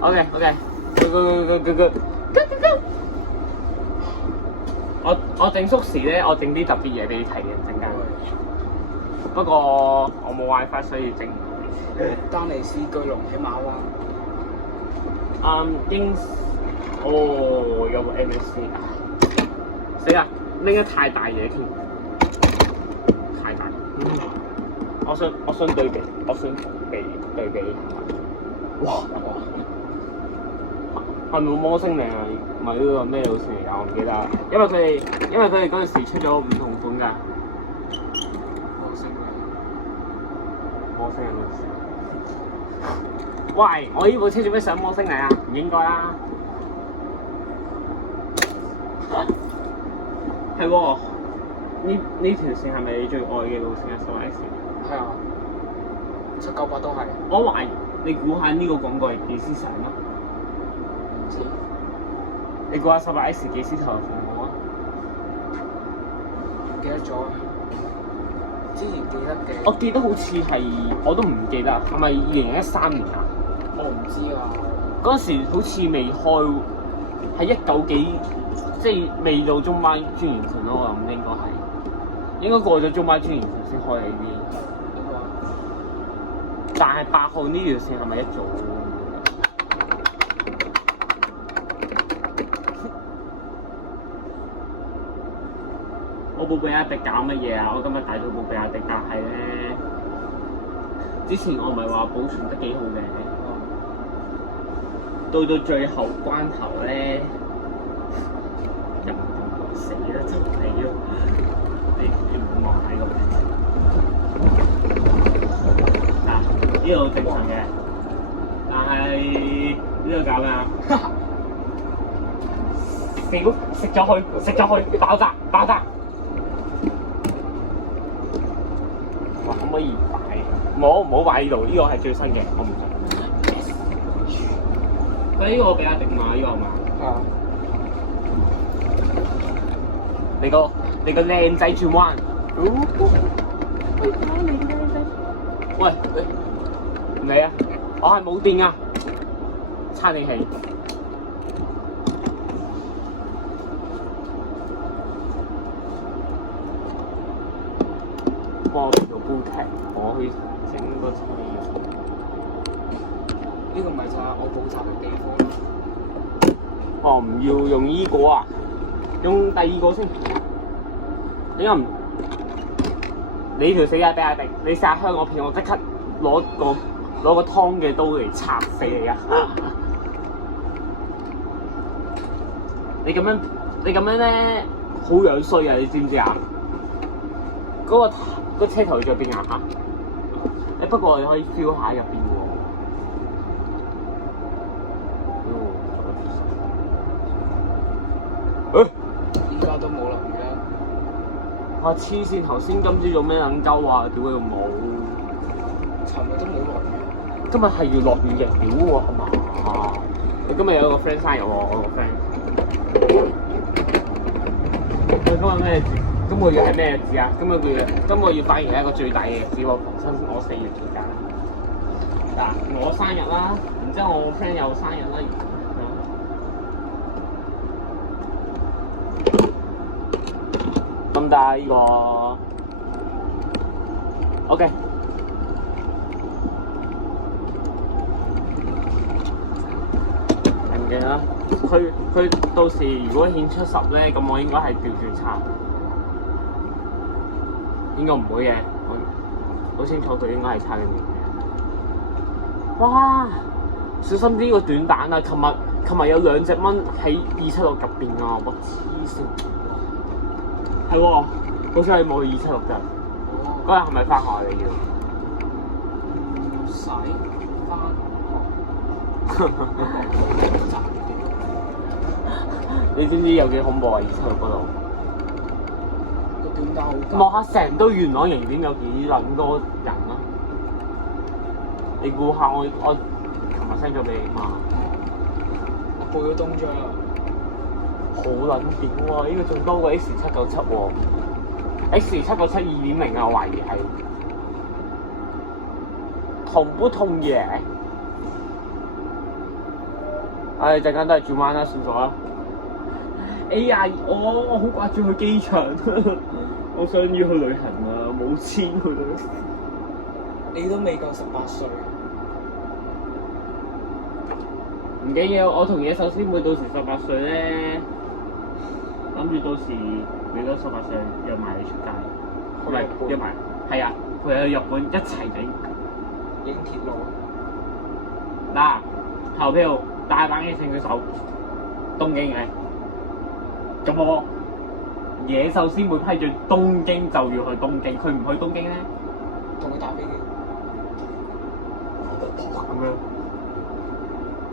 OK，我整縮時咧，我整啲特別嘢俾你睇嘅陣間。不過我冇 WiFi，所以整唔到。丹尼斯巨龍喺馬灣。有個 MSC 死啦！拎得太大嘢添，太大。我想對比，對比。哇！係咪魔星嚟啊？唔係呢個咩老師嚟㗎？我唔記得啦。因為佢哋嗰陣時出咗唔同款㗎。魔星係咩事？喂！我呢部車做咩上魔星嚟啊？唔應該啦。係喎，呢條線係咪你最愛嘅路線啊？10S？係啊，798都係。我懷疑你估下呢個廣告係幾時上啊？唔知。你估下18S幾時投入服務啊？唔記得咗啊！之前記得嘅。我記得好似係，我都唔記得，係咪2013年啊？我唔知啊。嗰陣時好似未開，係19幾，即係未到中班專研線咯。我諗應該過咗中班專研線先開呢啲。但係8號呢條線係咪一早？我部比亞迪搞乜嘢啊？我今日帶咗部比亞迪，但係咧，之前我唔係話保存得幾好嘅，到最後關頭咧，入唔到死啦，就死咯！你唔好買個名啊！呢度正常嘅，但係呢度搞咩啊？食咗佢，爆炸！哇！可唔可以擺？唔好擺呢度，呢個係最新嘅，我唔想。佢呢個比亞迪嘛，呢個係嘛？啊！你個靚仔轉彎。喂，唔理啊！我係冇電啊，叉你氣。幫我做煲劇，我去整個菜。呢個咪就係我補習嘅地方。哦，唔要用呢個啊，用第二個先。點解唔？你條死仔比亞迪，你試下香港片，我即刻攞個湯嘅刀嚟插死你啊！你咁樣咧，好樣衰啊！你知唔知啊？嗰個車頭在邊啊？嚇！不過你可以 feel 下入邊喎。依家都冇落雨啦。哇！黐線，頭先今朝做咩撚鳩啊？屌佢老母！尋日都冇落雨。今日係要落雨嘅，屌喎係嘛？你今日有個 friend 生日喎，我個 friend。佢今日咩日子？今個月係咩日子啊？今個月反而係一個最大嘅日子喎，逢親我4月期間。嗱，我生日啦，然之後我 friend 又生日啦。咁但係呢個 OK。明嘅啦，佢到時如果顯出10咧，咁我應該係調轉差。應該唔會嘅，我好清楚佢應該係差緊嘅。哇！小心啲個短彈啊！琴日有2隻蚊喺276入邊啊！我黐線。係喎，好似係冇276咋。嗰日係咪翻學啊？你要？使翻學。你知唔知有幾恐怖啊？276嗰度。望下成堆元朗營點有幾撚多人啊！你估下我琴日 send 咗俾你嘛？我報咗東張啦。好撚屌喎！呢個仲高過 X797喎。X797 2.0啊，我懷疑係。痛不痛嘅？唉，陣間都係轉彎啦，算咗啦。哎呀，我好掛住去機場，我想要去旅行啊，冇錢去旅行。你都未夠18歲。唔緊要，我同野獸師妹到時18歲咧，諗住到時你都18歲約埋你出街，唔係約埋，係啊，佢去日本一齊影鐵路。嗱，投票大阪嘅請舉手，東京嘅。咁我野獸師妹批准東京就要去東京，佢唔去東京咧，同佢打飛機。咁樣。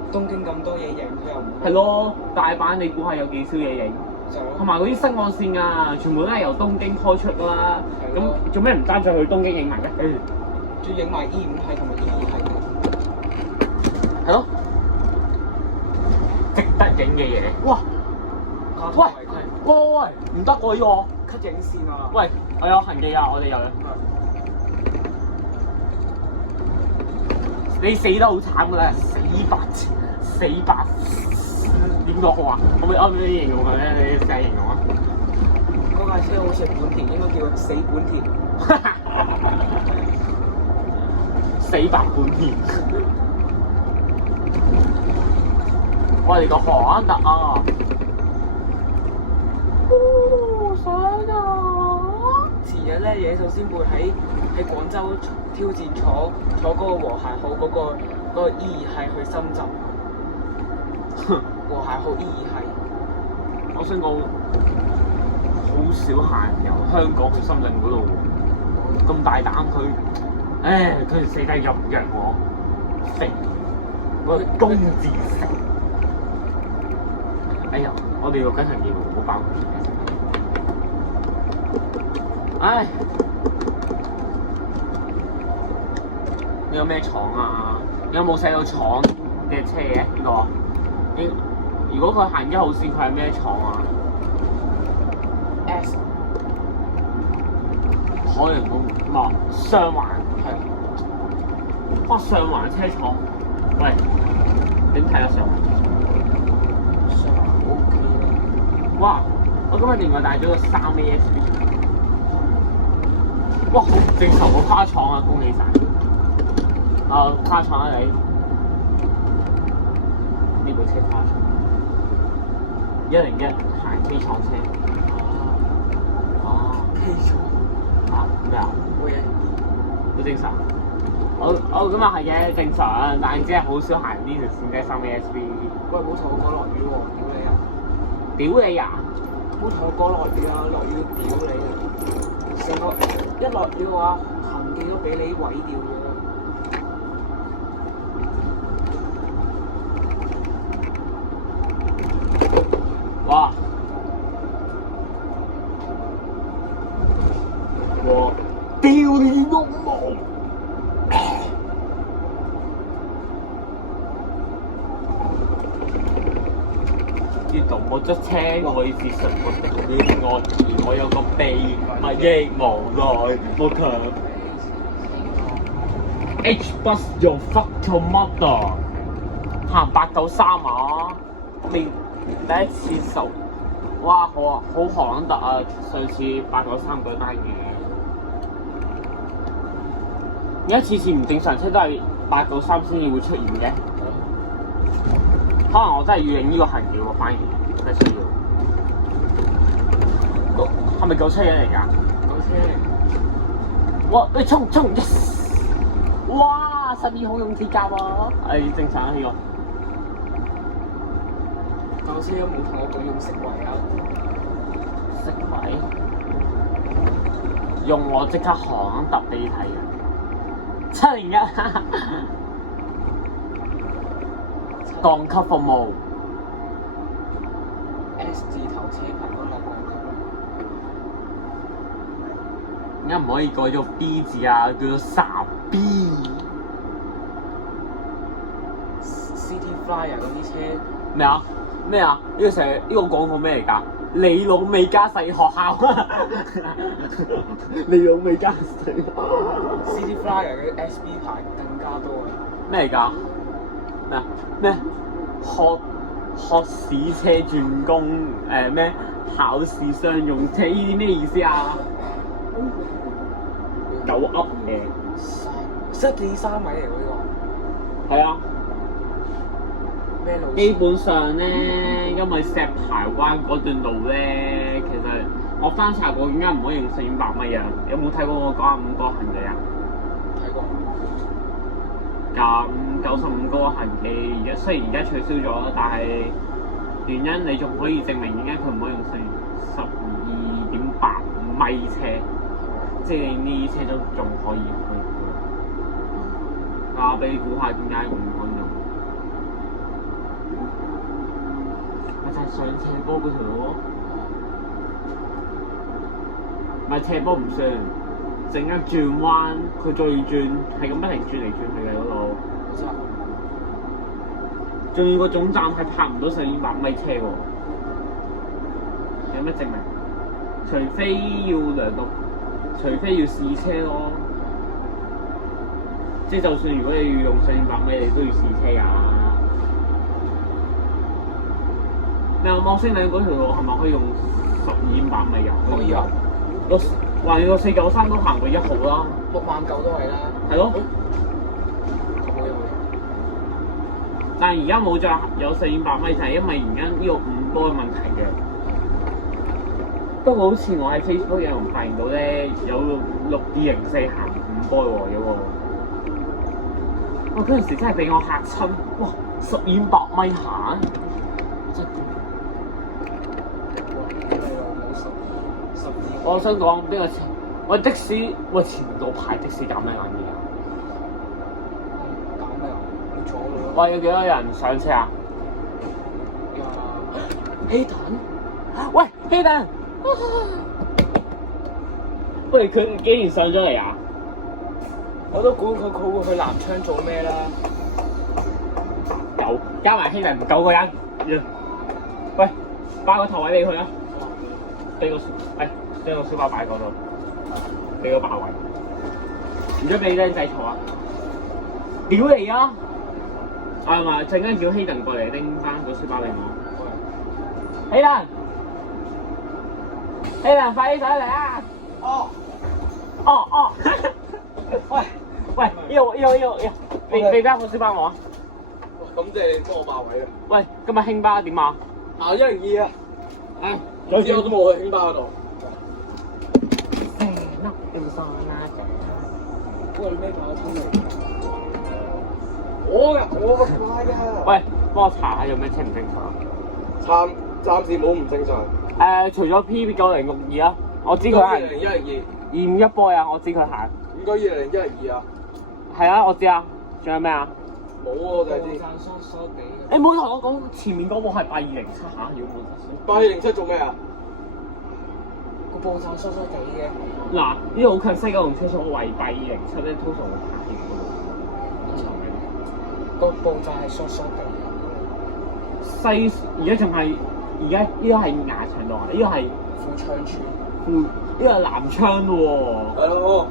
東京咁多嘢影，佢又唔去。係咯，大阪你估下有幾少嘢影？就同埋嗰啲新幹線啊，全部都係由東京開出㗎啦。係咯咁做咩唔單再去東京影埋啫？仲要影埋 E5系同埋 E2系嘅。係咯，值得影嘅嘢。哇！喂，喂，唔得喎呢個。 cut 影線啊！喂，我有痕記啊，我哋有。你死得好慘㗎啦，死白，點講好啊？可唔可以形容佢咧？你試下形容啊！嗰架車好似本田，應該叫死本田。死白本田。我哋個荷蘭特啊！想啊！前日咧，野獸先輩喺廣州挑戰坐嗰個和諧號嗰個 E2系去深圳。和諧號 E2系。我想講，好少行由香港去深圳嗰度喎，咁大膽佢，佢哋死得入唔約我，食我公字食。哎呀，我哋錄緊行業唔好爆。唉，你有咩廠啊？有冇寫到廠嘅車嘅呢個？如果佢行1號線，佢係咩廠啊 S 海洋公園唔上環係，哇上環車廠，喂點睇啊上環車廠？上環 OK 啦。哇！我今日另外帶咗個3A SB。哇！好正頭個跨廠啊，恭喜晒！跨廠啊你，呢部車跨廠101行 K 廠車。哦 K 廠咩啊？冇嘢。好正常。我咁啊係嘅，正常，但係只係好少行呢條線啫，3A SB。喂，冇同我講落雨喎，屌你啊！屌你啊！冇同我講落雨啊，落雨屌你啊！成個一落雨嘅話，行記都俾你毀掉咗。哇！我屌你老母！呢度冇咗車位置，實我的戀愛，而我有個秘密亦無奈，冇強。H bus your fuck your mother， 行893啊！第一次受，哇好啊，好荷蘭特啊！上次893嗰單嘢，而家次唔正常車都係893先至會出現嘅。可能我真係要影呢個行條喎，反而真係需要。係咪救車嘢嚟㗎？救車嚟。哇！你衝 yes！ 哇！12號用鐵甲啊！正常啊呢個。救車都冇同我講用色位啊。色位？用我即刻行揼俾你睇嘅。701。降級服務 S 字頭車牌嗰落降級。點解唔可以改咗 B 字啊？叫做傻 B。City Flyer 嗰啲車咩啊？咩啊？呢個成呢個廣告咩嚟㗎？你老味加細學校。你老味加細。City Flyer 嗰啲 SB 牌更加多啊！咩嚟㗎？咩啊？咩？學學士車轉工咩考試商用車呢啲咩意思啊？狗噏嘅。7.3米嚟喎呢個。係啊。咩路線？基本上咧，因為石排灣嗰段路咧，其實我翻查過，點解唔可以用400米啊？有冇睇過我95個行記啊？睇過。咁95個行記，而家雖然而家取消咗，但係原因你仲可以證明點解佢唔可以用12.8米車，即係呢啲車都仲可以去。話俾你估下點解唔可以用？咪就係上斜坡嗰條路咯，咪斜坡唔算，整一轉彎，佢再轉，係咁不停轉嚟轉去嘅嗰度。仲要個總站係泊唔到400米車喎，有咩證明？除非要量度，除非要試車咯。即係就算如果你要用400米，你都要試車㗎。你話望星嶺嗰條路係咪可以用1200米㗎？可以啊。橫掂個493都行過1號啦。69000都係啦。係咯。冇嘢。但係而家冇再有400米，就係因為而家呢個5波嘅問題嘅。不過好似我喺 Facebook 有人發現到咧，有6204行5波喎，有個。哇！嗰陣時真係俾我嚇親，哇！1200米行，真〜我想講邊個喂的士喂前度排的士搞咩撚嘢啊？搞咩啊？冇坐㗎。喂，有幾多人上車啊？希頓，喂希頓，喂佢竟然上咗嚟啊！我都估佢會去南昌做咩啦？有加埋希頓唔夠個人，喂，包個頭位俾佢啊！俾個將個書包擺嗰度，俾個霸位。唔准俾靚仔坐啊！屌你啊！係咪陣間叫希頓過嚟拎翻個書包俾我？希頓，希頓，快啲上嚟啊！哦，喂，呢度，俾翻個書包我啊！咁即係幫我霸位啊！喂，今日興巴點啊？102啊！早知我都冇去興巴嗰度。喂，你咩把槍嚟？我個快㗎。喂，幫我查下有咩車唔正常？暫時冇唔正常。除咗 PB9062啊，我知佢係251波啊，我知佢行。應該2012啊。係啊，我知啊。仲有咩啊？冇啊，我就係知。你唔好同我講前面嗰部係8207嚇，如果冇8207做咩啊？個報站疏疏地嘅。嗱，呢度好近西九龍車廠圍8207咧，通常會拍片嗰度。個報站係疏疏地。而家仲係呢個係牙長路啊！呢個係富昌村。呢個係南昌喎。係咯。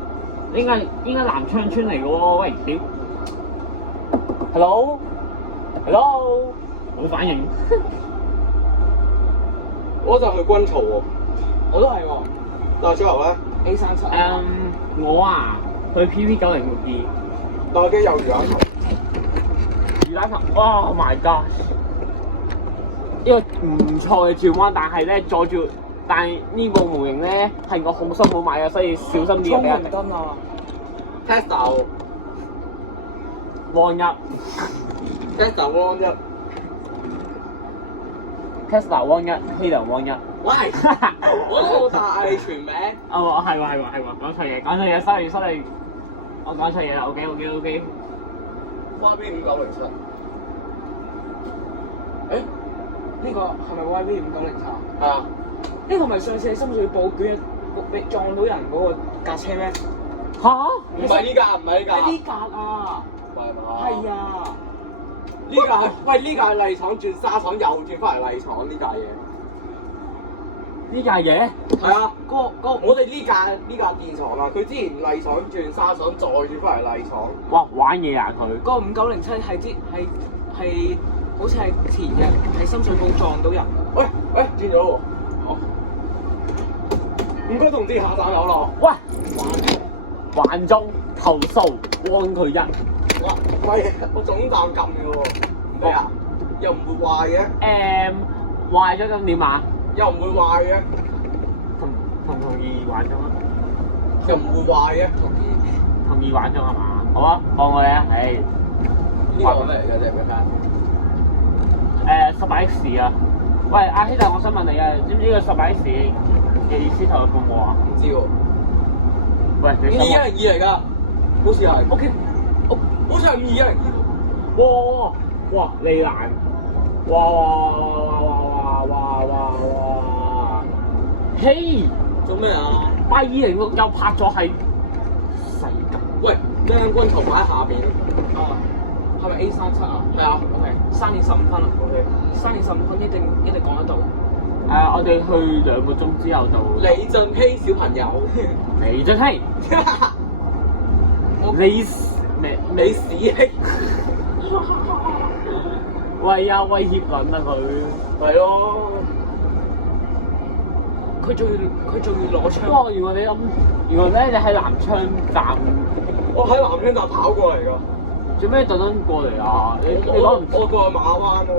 應該南昌村嚟嘅喎，喂屌 ！Hello，冇反應。我就去軍曹喎。我都係喎。但係最後咧 A37。我啊去 PP9062。但係機有魚蛋頭。魚蛋頭，哇 ！Oh my god！ 呢個唔錯嘅轉彎，但係咧阻住，但係呢部模型咧係我好辛苦買嘅，所以小心啲衝啊！紅燈啊 Tesla。One 1 Tesla One 1。Tesla One 1，希頓 One 1。喂，我都冇答你全名。哦，係喎，講錯嘢，sorry，我講錯嘢啦，OK。YB5907。誒，呢個係咪 YB5907？係啊。呢個咪上次喺深水埗捲俾撞到人嗰個架車咩？吓？唔係呢架，唔係呢架。係呢架啊！唔係嘛？係啊！呢架係喂，呢架係麗廠轉沙廠，又轉翻嚟麗廠呢架嘢。呢架嘢？係啊，我哋呢架電廠啊，佢之前麗廠轉沙廠，再轉翻嚟麗廠。哇！玩嘢啊佢！個5907係好好似係前日喺深水埗撞到人。喂，轉咗喎。好。唔該同志，下站有落。喂，環中投訴安佢一。喂，我總站撳嘅喎。咩啊？又唔會壞嘅。壞咗咁點啊？又唔會壞嘅。同意玩咗啊？又唔會壞嘅。同意玩咗係嘛？好啊，放我哋啊，唉。呢個咩嚟嘅啫？咩18X 啊！喂，阿兄弟，我想問你啊，知唔知個18X 嘅意思頭有冇啊？唔知喎。喂， 5210嚟㗎，好似係。OK，好似係5210。哇！利蘭，哇！嘿，做咩啊？ 8206又拍咗係世界。喂，咩軍球擺喺下邊？啊，係咪 A37啊？係啊。 OK，3點15分啊。OK，3點15分一定講得到。我哋去2個鐘之後就。李俊熙小朋友。李俊熙。你屎兄。喂啊，威脅撚啊佢。係咯。佢仲要攞槍。哇！原來咧你喺南昌站。我喺南昌站跑過嚟㗎。做咩特登過嚟啊？你攞唔？我過去馬灣咯。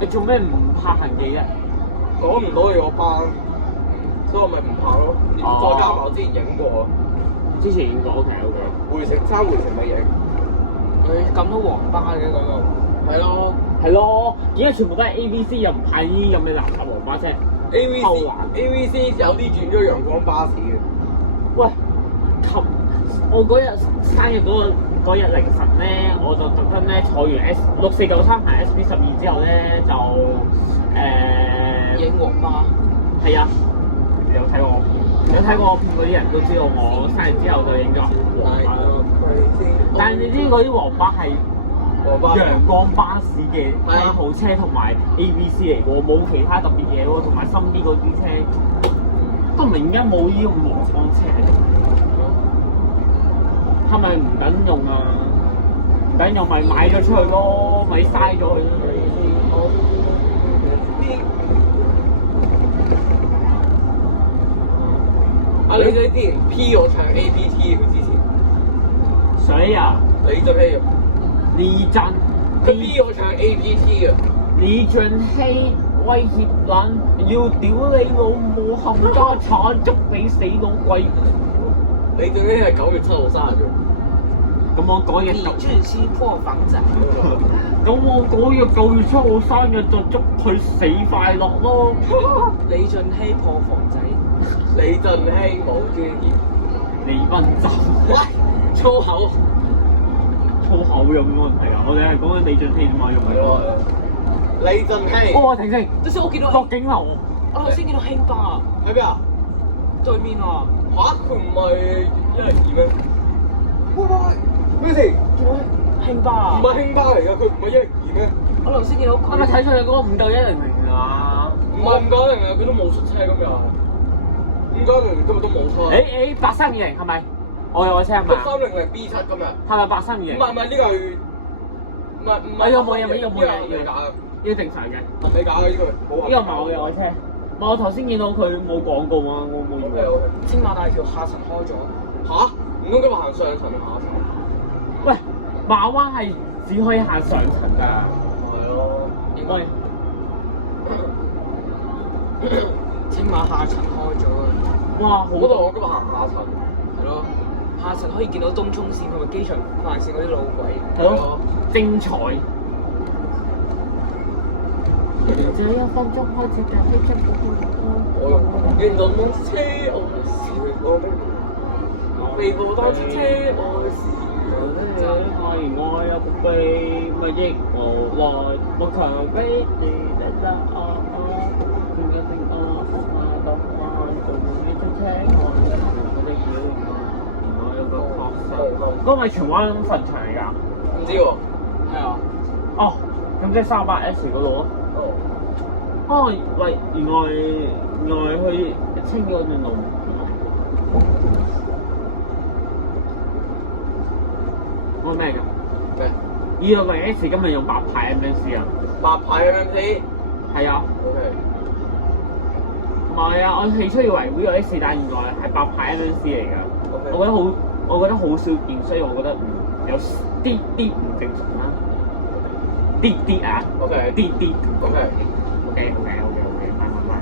你做咩唔拍行記啫？講唔到你個班，所以我咪唔拍咯。再加埋我之前影過。之前影過 OK。回程咪影。佢撳到黃巴嘅嗰度。係咯。點解全部都係 ABC 又唔派呢啲咁嘅垃圾黃巴車？ AVC 有啲轉咗陽光巴士嘅。喂，我嗰日生日嗰日凌晨咧，我就特登咧坐完 6493行 SP12之後咧就影黃巴。係啊，有睇過我片嗰啲人都知道我生日之後就影咗黃巴咯。但係你知嗰啲黃巴係陽光巴士嘅第號車同埋 ABC 嚟喎，冇其他特別嘢喎，同埋深啲嗰啲車都明而家冇呢種黃光車喺度，係咪唔等用啊？唔等用咪買咗出去咯，咪嘥咗佢。你之前 P 我唱 APT 佢之前。誰啊？李俊熙。李俊。佢 P 我唱 APT 嘅。李俊熙威脅撚，要屌你老母冚家產，捉你死老鬼！李俊熙係9月7號生日嘅。咁我嗰日李俊熙破防仔。咁我嗰日9月7號生日就祝佢死快樂咯。李俊熙破防仔。李俊熙冇專業。李斌就。喂，粗口有冇問題啊？我哋係講緊李俊熙點解用嚟咯？李俊熙。哇！停！即係我見到落景樓。我頭先見到興巴啊。喺邊啊？對面啊。嚇！佢唔係102咩？喂，咩事？興巴啊。唔係興巴嚟㗎，佢唔係102咩？我頭先見到佢。係咪睇出嚟嗰個唔夠100啊？唔係唔夠100啊，佢都冇出車今日。590今日都冇出。8320係咪？我有個車係咪300 B7今日。係咪8320？唔係呢個係唔係。有冇嘢？呢個係假嘅。呢個正常嘅。你假嘅呢個。呢個唔係我嘅愛車。我頭先見到佢冇廣告啊，我冇以為。青馬大橋下層開咗。嚇？唔通今日行上層定下層？喂，馬灣係只可以行上層㗎。係咯。應該。青馬下層開咗啊！哇，好嗰度我今日行下層。係咯。下層可以見到東涌線同埋機場快線嗰啲路軌。係咯，精彩。這1分鐘開始咖啡出原來夢車愛是我的，未步單車愛是愛有個秘密亦無奈，我強逼你得見一聲當做你出車愛我的妖，我有個確實。嗰個咪荃灣墳場嚟㗎？唔知喎。係啊。哦，咁即係38S嗰度咯。哦，喂，原來去清嗰段路。嗰個咩㗎？咩？ 260 S 今日用白牌 MMC 啊，白牌 MMC。係啊， OK。唔係啊，我起初以為會有 S，但原來係白牌 MMC 嚟㗎。 OK。我覺得好少見，所以我覺得有啲唔正常啦。啲啊 OK。啲 OK。快。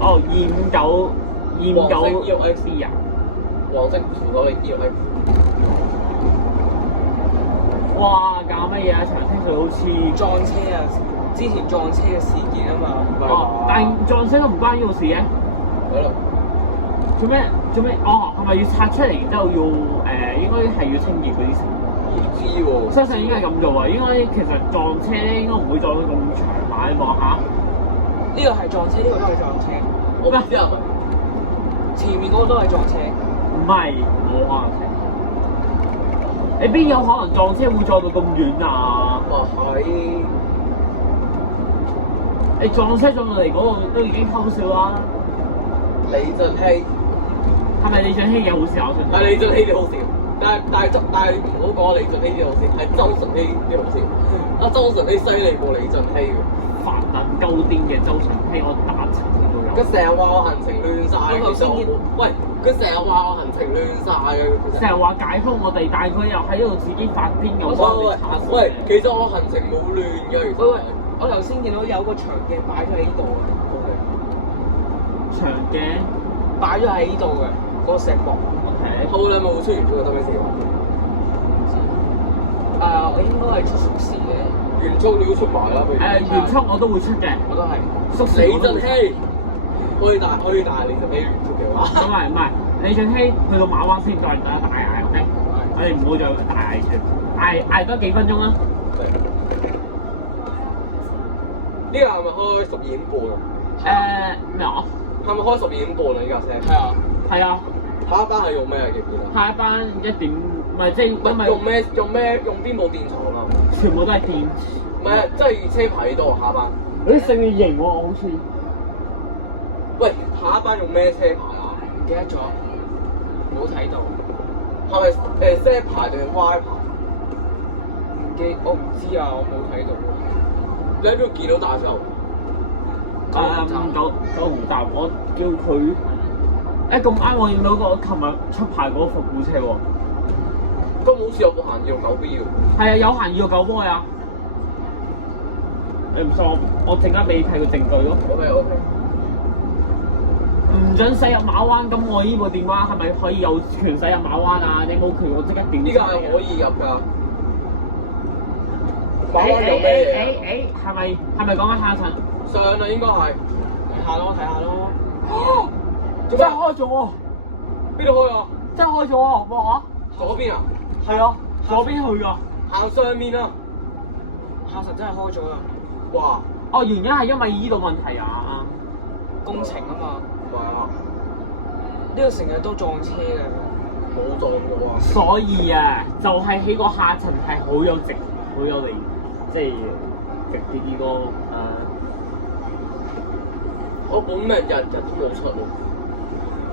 哦，259 EOX 啊，黃色符嗰個 EOX。哇！搞乜嘢啊？長青佢好似撞車啊！之前撞車嘅事件啊嘛。哦，但係撞車都唔關呢個事嘅。係咯。做咩？哦，係咪要拆出嚟，然之後要應該係要清潔嗰啲先？唔知喎。相信應該係咁做啊！應該其實撞車咧應該唔會撞到咁長嘛，你望下。呢個係撞車，呢個都係撞車。我唔知啊。前面嗰個都係撞車。唔係，冇可能係。你邊有可能撞車會撞到咁遠啊？係。你撞車撞到嚟嗰度都已經偷笑啦。李俊熙。係咪李俊熙嘅好笑？我想。係李俊熙啲好笑，但係唔好講李俊熙啲好笑，係周純熙啲好笑。阿周純熙犀利過李俊熙嘅。發能夠癲嘅周純熙，我打親佢都有。佢成日話我行程亂晒，其實喂，佢成日話我行程亂晒嘅。成日話解封我哋，但係佢又喺度自己發癲又幫你查實。喂，其實我行程冇亂嘅，其實。喂，我頭先見到有個長鏡擺咗喺呢度嘅。長鏡擺咗喺呢度嘅嗰個石幕。OK。好啦，冇出完咗得咩事啊？我應該係出縮時嘅。原速你都出埋啦，原速我都會出嘅，我都係。李俊熙可以帶李俊熙原速嘅話。唔係，李俊熙去到馬灣先再大嗌 OK，我哋唔好再大嗌住，嗌多幾分鐘啦。呢個係咪開12點半啊？咩啊？係咪開12點半啊？呢架車？係啊。係啊。下一班係用咩啊？記唔記得？下一班1點，唔係即係因為用邊部電廠啊？全部都係電。唔係，即係車牌多下一班。嗰啲勝利型喎，好似。喂，下一班用咩車牌啊？唔記得咗，冇睇到。係咪Z 牌定係 Y 牌？我唔知啊，我冇睇到。你喺邊度見到大洲？九龍站，我叫佢。咁啱，我見到個琴日出牌嗰個復古車喎。咁好似有部行要9 B 喎。係啊，有行要9 boy 啊。你唔信我陣間俾你睇個證據咯。OK。唔準駛入馬灣，咁我呢部電話係咪可以有權駛入馬灣啊？你冇權，我即刻點？呢個係可以入㗎。馬灣有咩嘢？係咪講緊下一層？上啊，應該係。睇下咯。真係開咗喎！邊度開啊？真係開咗喎！望下。左邊啊？係啊，左邊去㗎。行上面啊！下層真係開咗啦。哇！哦，原因係因為依度問題啊。工程啊嘛。唔係啊，呢度成日都撞車嘅。冇撞嘅喎。所以啊，就係喺個下層係好有利，即係直啲呢個我本命日都冇出喎。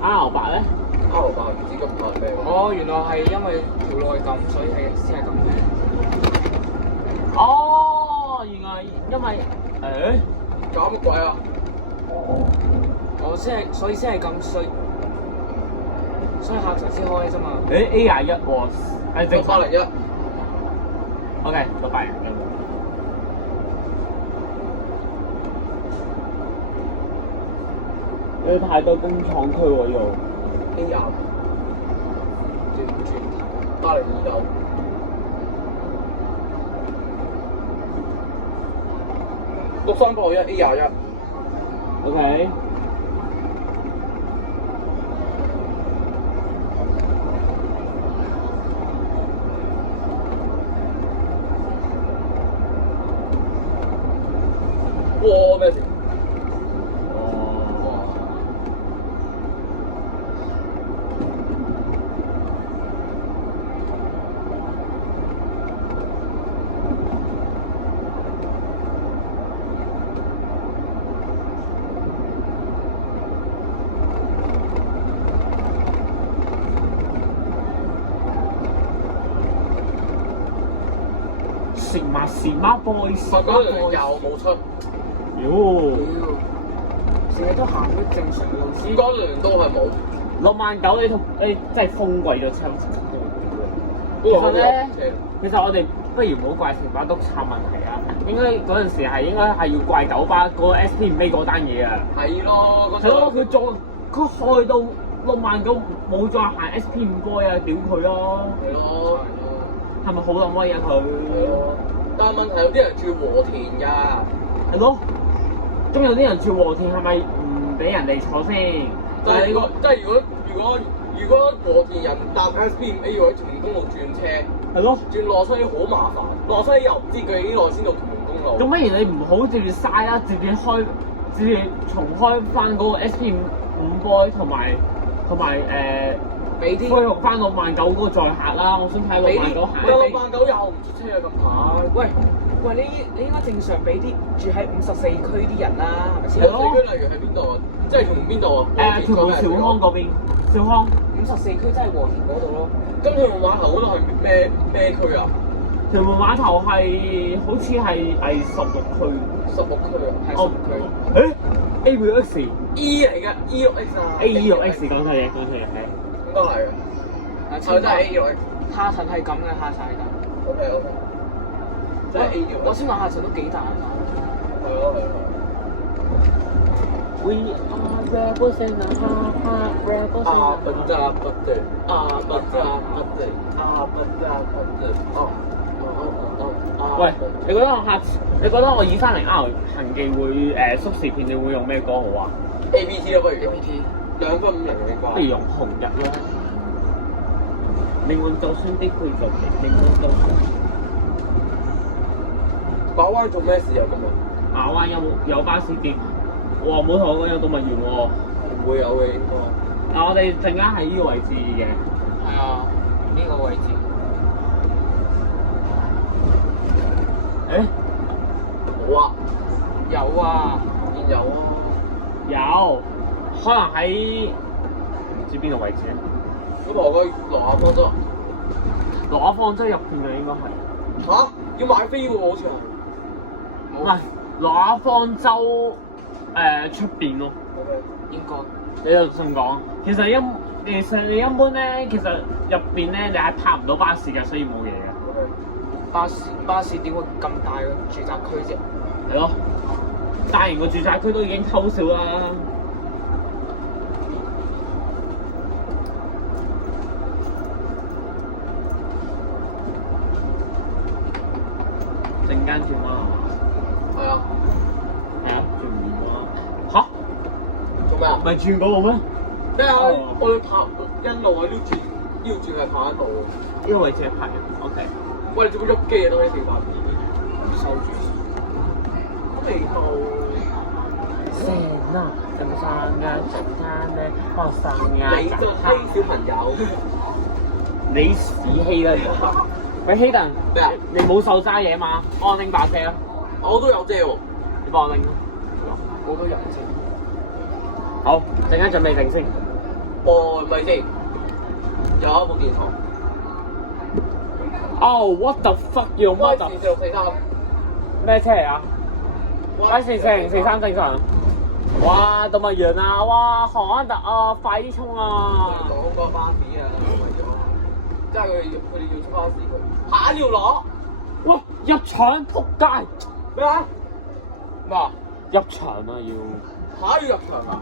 R8咧，R8唔知今日係咩喎？哦，原來係因為條內咁，所以先係咁嘅。哦，原來因為搞乜鬼啊？所以先係咁衰，所以下層先開啫嘛。A21喎，係正常。 801。OK，都801。有太多工廠區喎呢度。A20。8029。6381 A21。OK。哇！咩事？乜 boys？我嗰輪又冇出，妖成日都行啲正常路線。嗰輪都係冇。 69,000你真係封貴咗抽。其實咧，其實我哋不如唔好怪城巴督察問題啊，應該嗰陣時係應該係要怪九巴嗰個 SP5A 嗰單嘢啊。係咯，係咯，佢開到69,000冇再行 SP5 boy 啊，屌佢咯！係咯，係咪好撚威啊佢？係咯。但係問題有啲人住和田㗎。係咯，咁有啲人住和田係咪唔俾人哋坐先？但係如果和田人搭 SP5A 要喺屯門公路轉車，係咯，轉落西好麻煩，落西又唔知佢幾耐先到屯門公路。咁不如你唔好直接嘥啦，直接重開翻嗰個 SP5 boy 同埋俾啲恢復翻69,000嗰個載客啦，我想睇69,000行。 69,000又唔出車啊咁排。喂，你應該正常俾啲住喺54區啲人啦，係咪先？54區例如喺邊度啊？即係屯門邊度啊？屯門兆康嗰邊，兆康54區真係和田嗰度咯。咁屯門碼頭嗰度係咩區啊？屯門碼頭係好似係第16區。 16區啊，係哦16區。誒 A 與 X E 嚟嘅 E6X 啊 A 與 X 講錯嘢係。應該係啊，係真係 A6X。下層係咁嘅，下層係咁。 OK，真係 A6X。我先話下層都幾大啊！係咯係咯。 We are rebels in the heart, rebels in the heart. 不得不得，不得不得，不得不得。喂，你覺得我以翻嚟 R 行記會縮時片，你會用咩歌好啊 ABT 咯，不如 ABT 2分50嘅啩。不如用紅日啦。命運就算啲配就奇，命運就算。把灣做咩事啊咁啊？馬灣有巴士跌，哇！冇同我講有動物園喎。唔會有嘅應該。嗱，我哋陣間喺呢個位置嘅。係啊，呢個位置。誒，冇啊，有啊，邊有啊？有，可能喺唔知邊個位置咧。咁我去羅亞方舟。羅亞方舟入邊嘅應該係。嚇？要買飛喎，好似係。唔係羅亞方舟出邊咯。 OK。應該。你就咁講，其實你一般咧，其實入邊咧你係泊唔到巴士嘅，所以冇嘢嘅。 OK。巴士點會咁大嘅住宅區啫？係咯，大型個住宅區都已經偷笑啦。陣間轉彎係嘛？係啊。係啊，轉唔轉彎？嚇？做咩啊？唔係轉嗰度咩？咩啊？我要拍一路喺呢轉，呢度轉係拍一度。呢個位置係拍人。OK。喂，你做乜喐機啊？都喺地板邊收住。地道。成啊，咁生啊，整餐咧，學生啊，你個閪小朋友。你屎希啦！喂，希頓，咩啊？你冇手揸嘢嘛？幫我拎把遮啦，我都有遮喎。你幫我拎啦。我都有先。好，陣間準備定先。哦，咪先。有一部電廠。Oh what the fuck 要乜4 6 4 3。咩車嚟啊？Y4043正常。哇，動物園啊！哇，韓特啊，快啲衝啊！講個巴士啊，為咗，即係佢哋要出巴士佢。下要攞哇，入場撲街！咩啊？咩啊？入場啊要。下要入場啊？